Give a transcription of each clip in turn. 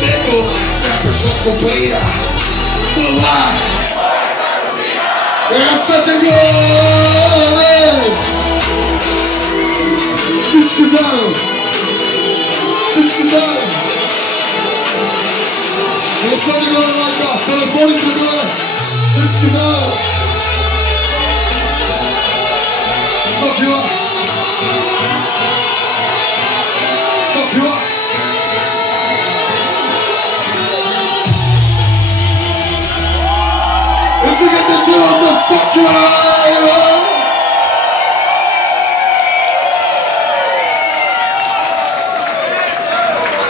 детето, сякаш от копаина. Това ръцете горе! Всички заедно! Всички заедно! Ръцете горе, майка! Телефоните горе! Всички заедно! 100 кила! 100 кила! Стигате сила за 100 кила!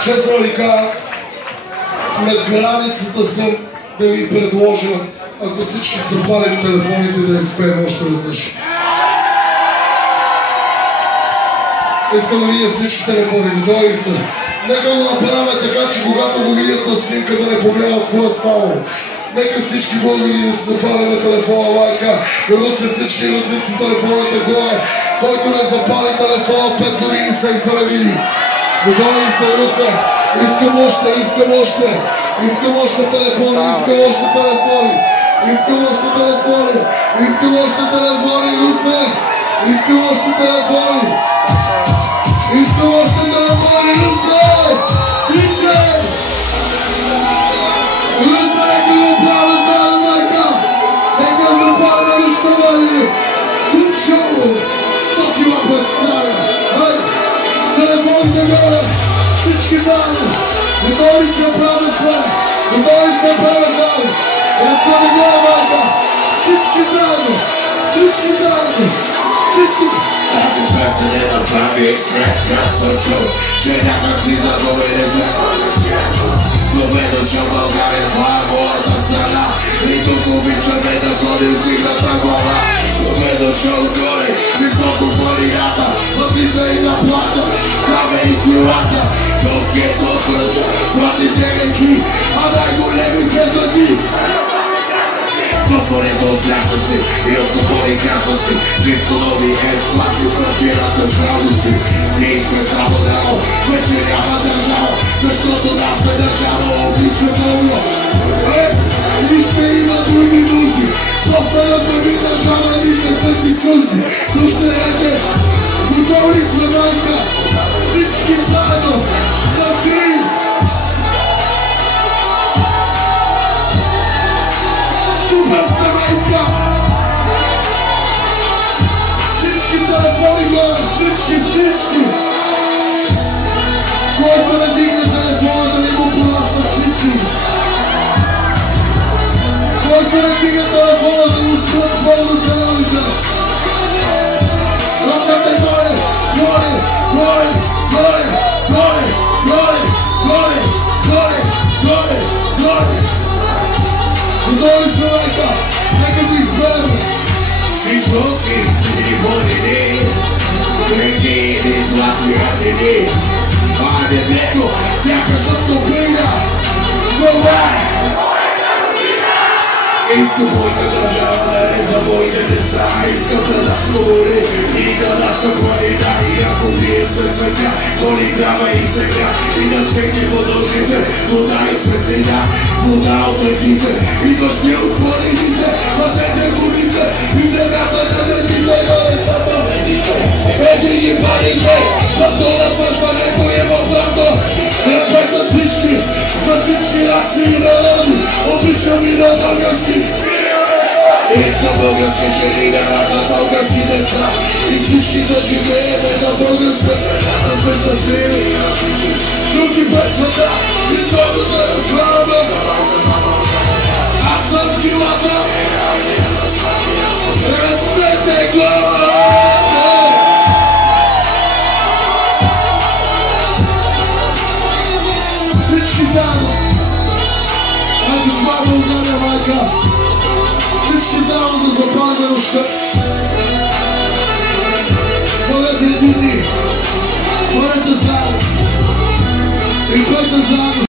Честно ви кажа, на границата съм да ви предложа, ако всички са палили телефоните, да изпеем още веднъж. Искам да видя всички телефони, готови ли сте? Нека го направим така, че когато го видят на снимка, да не погледат какво е ставало. Нека всички българи да се запалиме телефона, майка. Руси всички русици телефоните горе. Който не запали телефона, 5 години са изздравили. Готови ли сте, Руса? Искам още, искам още. Искам още телефони, искам още телефони. Искам още телефони. Искам още телефони, Русе. Искам още телефони. Искам още телефони, Русе. Диже! Русе, нека го правя заедно, майка. Нека запалим нищо, майка. Лучо! 100 кила представя. Телефоните горе, всички заедно. Готови сте правя сме. Готови сте правя заедно. Ръцете горе, майка. Всички заедно. Всички заедно. Всички. Тази песен е направи сред като чул, че някак си забови не се по-нескрепо. Добре дошъл в България, това е моята страна. И тук обичаме да ходим с дигната глава. Добре дошъл горе, високо планината. Възлиза и на плата, каве и килата. Тук е топъж, златите реки, а най-големите злати. Отворето от плясъци и отговорни красъци. Чисто нови класи, паркират държавници. Ние сме само драго, вече няма държава, защото нас сме държава, обичаме много. И ще има други нужди. Собствената ми държава, ни ще са си чужди. Но ще рече, готови сме, майка, всички заедно, на три. Супер сте, майка! Всички телефони горе, всички! Който не дигне телефона, да не го плаща всички! Който не дигне телефона, да го спрат пълно каналите! Ръцете горе, горе, горе, горе, горе, горе, горе, горе, горе, горе! Готови сме, майка! Нека ти изберем! Излъки и водени, среди и златни ратени. А детето, сякаш от топлина. Това е Искам моята държава е за моите деца. Искам да даш море и да даш на планета. И ако вие сме цветя, то ни трябва и сега. И да всеки продължите, вода и светлина. Вода от реките, идваш ми от планините. Пазете водите и земята да не дите. На децата ведите, еди ги парите. На то насъждането е в блато. Респект на всички, на всички раси и народи. Обичам и на български. Искам български жени да раждат български деца. И всички да живееме на българска страна. Да сме щастливи, други пред света. Изгодно се разправяме. Аз съм килата. Ръцете главата. Всички заедно. Ето това е България, майка. Всички заедно да запалим нощта. Бъдете едини. Бъдете заедно. И бъдете заедно.